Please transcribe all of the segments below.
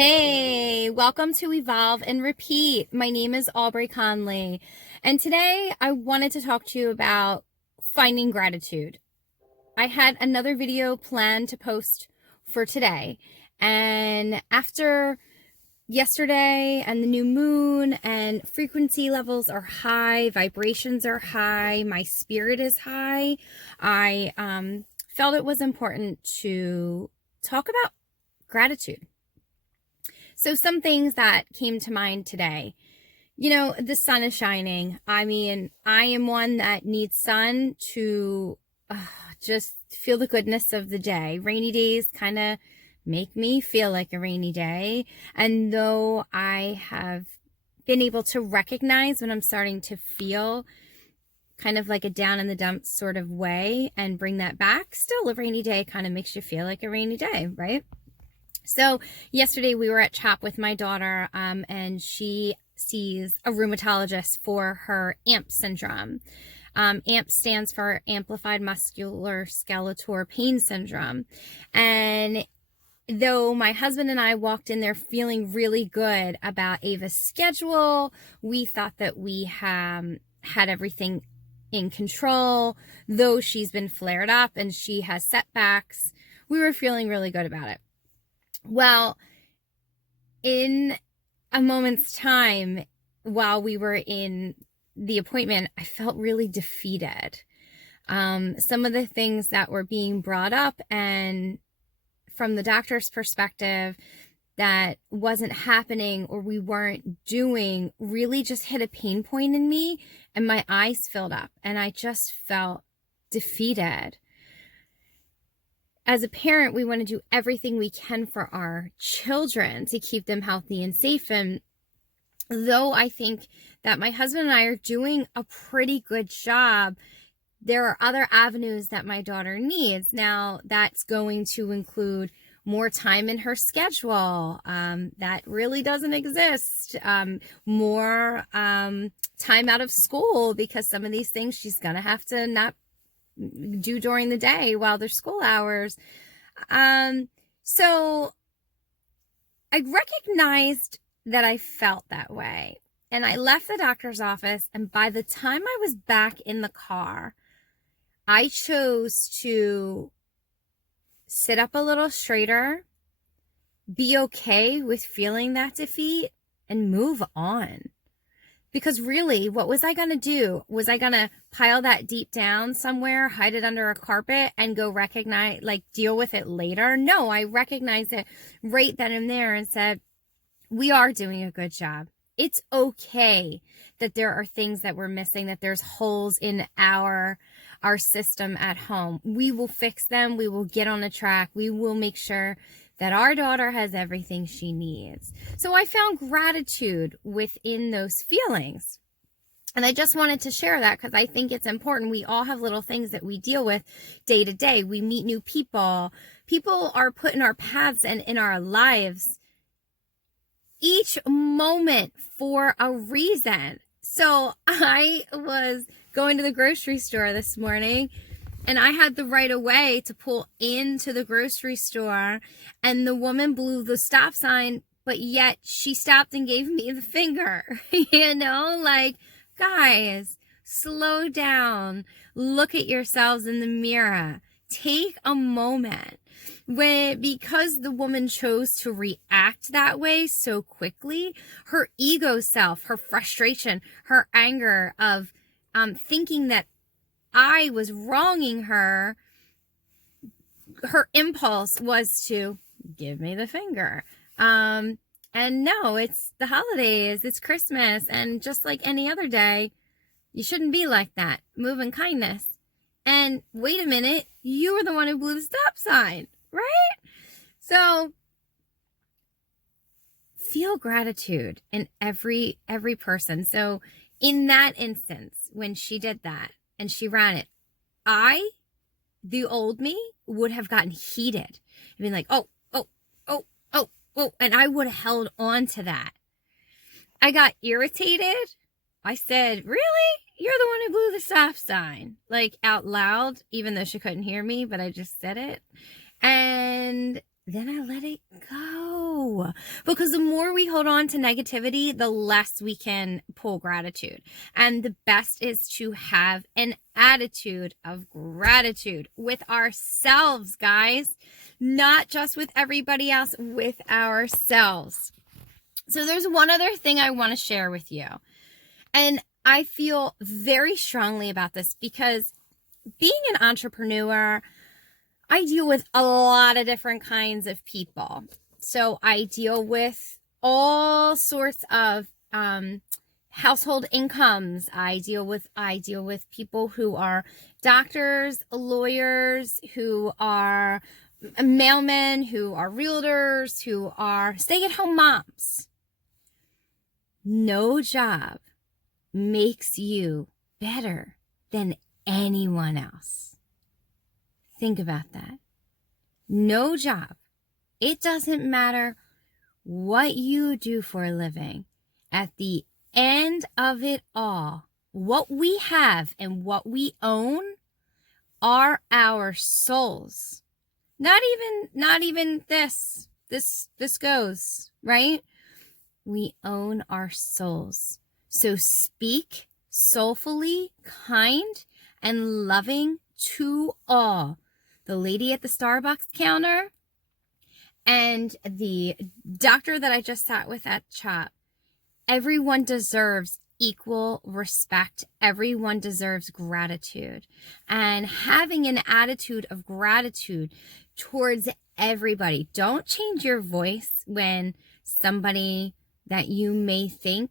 Hey, welcome to Evolve and Repeat. My name is Aubrey Conley, and today I wanted to talk to you about finding gratitude. I had another video planned to post for today, and after yesterday and the new moon and frequency levels are high, vibrations are high, my spirit is high, I felt it was important to talk about gratitude. So some things that came to mind today. You know, the sun is shining. I mean, I am one that needs sun to just feel the goodness of the day. Rainy days kind of make me feel like a rainy day. And though I have been able to recognize when I'm starting to feel kind of like a down in the dumps sort of way and bring that back, still a rainy day kind of makes you feel like a rainy day, right? So yesterday we were at CHOP with my daughter, and she sees a rheumatologist for her AMP syndrome. AMP stands for Amplified Muscular Skeletal Pain Syndrome. And though my husband and I walked in there feeling really good about Ava's schedule, we thought that we had everything in control. Though she's been flared up and she has setbacks, we were feeling really good about it. Well, in a moment's time, while we were in the appointment, I felt really defeated. Some of the things that were being brought up, and from the doctor's perspective, that wasn't happening or we weren't doing, really just hit a pain point in me, and my eyes filled up, and I just felt defeated. As a parent, we want to do everything we can for our children to keep them healthy and safe. And though I think that my husband and I are doing a pretty good job, there are other avenues that my daughter needs. Now, that's going to include more time in her schedule. That really doesn't exist. More time out of school, because some of these things she's going to have to not do during the day while there's school hours. So I recognized that I felt that way, and I left the doctor's office, and by the time I was back in the car, I chose to sit up a little straighter, be okay with feeling that defeat, and move on. Because really, what was I going to do? Was I going to pile that deep down somewhere, hide it under a carpet, and go deal with it later? No, I recognized it right then and there and said, we are doing a good job. It's okay that there are things that we're missing, that there's holes in our system at home. We will fix them. We will get on a track. We will make sure that our daughter has everything she needs. So I found gratitude within those feelings. And I just wanted to share that because I think it's important. We all have little things that we deal with day to day. We meet new people. People are put in our paths and in our lives each moment for a reason. So I was going to the grocery store this morning, and I had the right of way to pull into the grocery store, and the woman blew the stop sign, but yet she stopped and gave me the finger. Guys, slow down. Look at yourselves in the mirror. Take a moment. Because the woman chose to react that way so quickly, her ego self, her frustration, her anger of thinking that I was wronging her, her impulse was to give me the finger. And no, it's the holidays, it's Christmas, and just like any other day, you shouldn't be like that. Move in kindness. And wait a minute, you were the one who blew the stop sign, right? So feel gratitude in every person. So in that instance, when she did that and she ran it, the old me, would have gotten heated. I'd been like, oh, and I would have held on to that. I got irritated. I said, really? You're the one who blew the stop sign, like out loud, even though she couldn't hear me, but I just said it. And then I let it go. go. Because the more we hold on to negativity, the less we can pull gratitude. And the best is to have an attitude of gratitude with ourselves, guys. Not just with everybody else, with ourselves. So there's one other thing I want to share with you. And I feel very strongly about this because being an entrepreneur, I deal with a lot of different kinds of people. So I deal with all sorts of household incomes. I deal with people who are doctors, lawyers, who are mailmen, who are realtors, who are stay-at-home moms. No job makes you better than anyone else. Think about that. No job. It doesn't matter what you do for a living. At the end of it all, what we have and what we own are our souls. Not even this goes, right? We own our souls. So speak soulfully, kind, and loving to all. The lady at the Starbucks counter and the doctor that I just sat with at CHOP. Everyone deserves equal respect. Everyone deserves gratitude. And having an attitude of gratitude towards everybody. Don't change your voice when somebody that you may think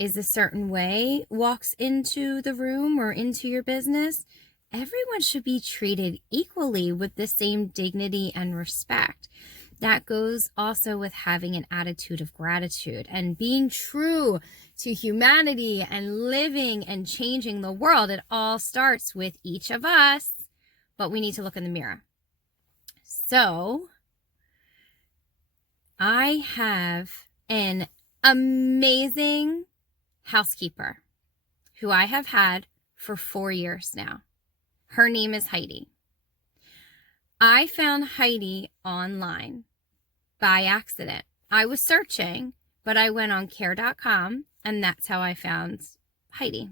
is a certain way walks into the room or into your business. Everyone should be treated equally with the same dignity and respect. That goes also with having an attitude of gratitude and being true to humanity and living and changing the world. It all starts with each of us, but we need to look in the mirror. So I have an amazing housekeeper who I have had for 4 years now. Her name is Heidi. I found Heidi online by accident. I was searching, but I went on care.com and that's how I found Heidi.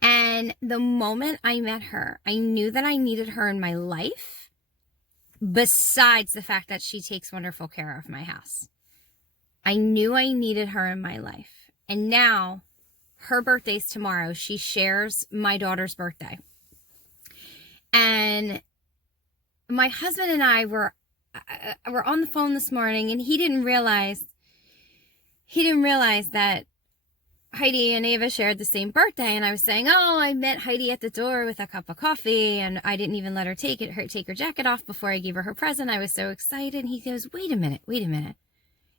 And the moment I met her, I knew that I needed her in my life, besides the fact that she takes wonderful care of my house. I knew I needed her in my life. And now her birthday's tomorrow. She shares my daughter's birthday. And my husband and I were on the phone this morning, and he didn't realize that Heidi and Ava shared the same birthday. And I was saying, oh, I met Heidi at the door with a cup of coffee, and I didn't even let her take her jacket off before I gave her present. I was so excited. And he goes, wait a minute.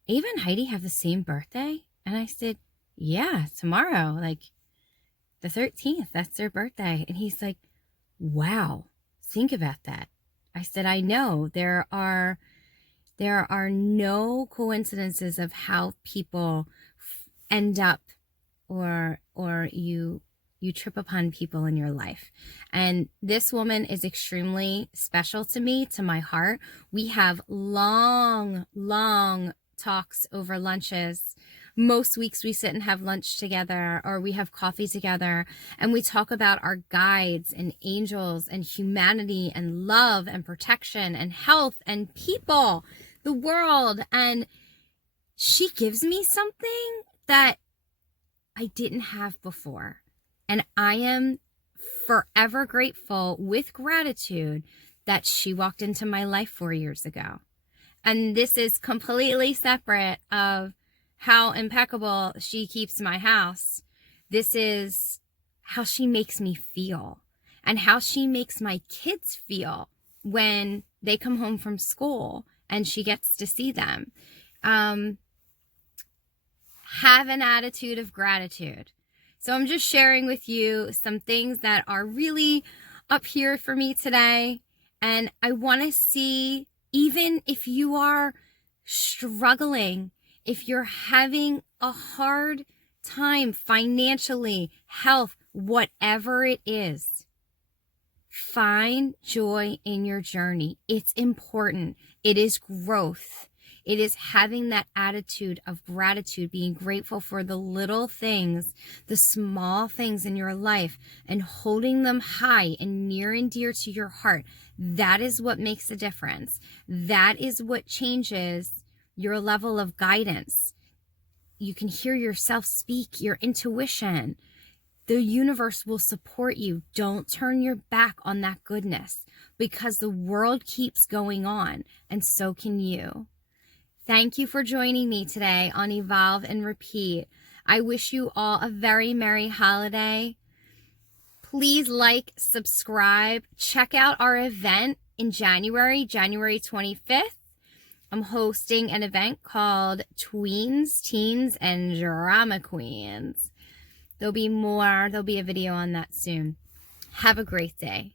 Ava and Heidi have the same birthday? And I said, yeah, tomorrow, like the 13th, that's their birthday. And he's like, wow, think about that. I said, I know there are no coincidences of how people end up or you trip upon people in your life. And this woman is extremely special to me, to my heart. We have long talks over lunches. Most weeks we sit and have lunch together, or we have coffee together, and we talk about our guides and angels and humanity and love and protection and health and people, the world. And she gives me something that I didn't have before. And I am forever grateful with gratitude that she walked into my life 4 years ago. And this is completely separate of how impeccable she keeps my house. This is how she makes me feel and how she makes my kids feel when they come home from school and she gets to see them. Have an attitude of gratitude. So I'm just sharing with you some things that are really up here for me today. And I want to see, even if you are struggling, if you're having a hard time financially, health, whatever it is, Find joy in your journey. It's important. It is growth. It is having that attitude of gratitude, being grateful for the little things, the small things in your life, and holding them high and near and dear to your heart. That is what makes a difference. That is what changes your level of guidance. You can hear yourself speak, your intuition. The universe will support you. Don't turn your back on that goodness, because the world keeps going on, and so can you. Thank you for joining me today on Evolve and Repeat. I wish you all a very merry holiday. Please like, subscribe, check out our event in January 25th. I'm hosting an event called Tweens, Teens, and Drama Queens. There'll be a video on that soon. Have a great day.